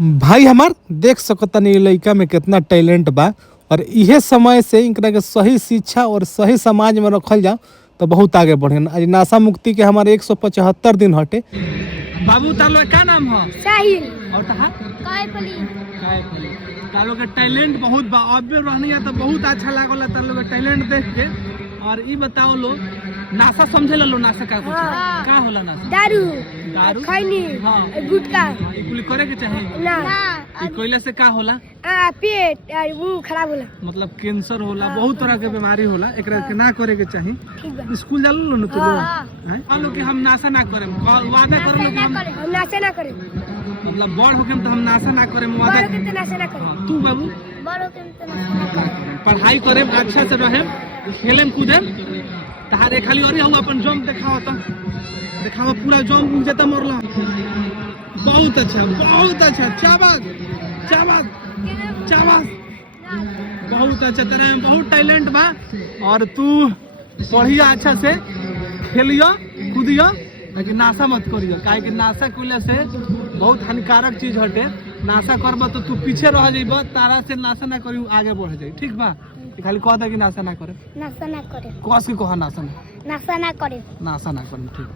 भाई हमार देख सकतनी लड़का में कितना टैलेंट बा और इहे समय से इनकरा के सही शिक्षा और सही समाज में रखल जाओ तो बहुत आगे बढ़े। आज नासा मुक्ति के हमारे 175 दिन हटे। बाबू तालो का नाम है? साहिल। और तहा कायपली। तालो के टैलेंट बहुत बा। अबे रहनी है तो बहुत अच्छा लागल तालो के टैलेंट देख के। और ई बताओ लो नासा समझे लो नासा का कुछ का होला नासा? दारू दारू खैनी हां गुटखा ई कुल करे के चाहे ना ई कोइला से का होला? पेट और मुंह खराब होला, मतलब कैंसर होला, बहुत तरह के बीमारी होला। एकरा के ना करे के चाही। ठीक बा। स्कूल जालो न तो हैं मान लो कि हम नासा ना करे वादा करो कि हम नाशा ना करे, मतलब बड़ होके तो हम नासा ना करे वादा। बड़ होके तो नाशा ना करे। तू बाबू बड़ होके तो नाशा ना करे, पढ़ाई करे अच्छा से रहे, खेले कूदे तहारे खाली और हम अपन जम दिखाओ तो दिखाओ पूरा जम जता मरला। बहुत अच्छा चाबाद चाबाद चाबाद बहुत अच्छा। तेरे में बहुत टैलेंट बा और तू पढ़िया अच्छा से, खेलियो कूदियो, लेकिन नाशा मत करियो। काहे कि नाशा कइले से बहुत हानिकारक चीज हटे। नाशा करबा तो तू पीछे रह जाइब, तारा से नाशा ना करियो आगे बढ़ जाई। ठीक बा? खाली कह दे कि नाशा ना करे, नाशा ना करे, कस के कह नाशा ना नाशा ना करे। ठीक।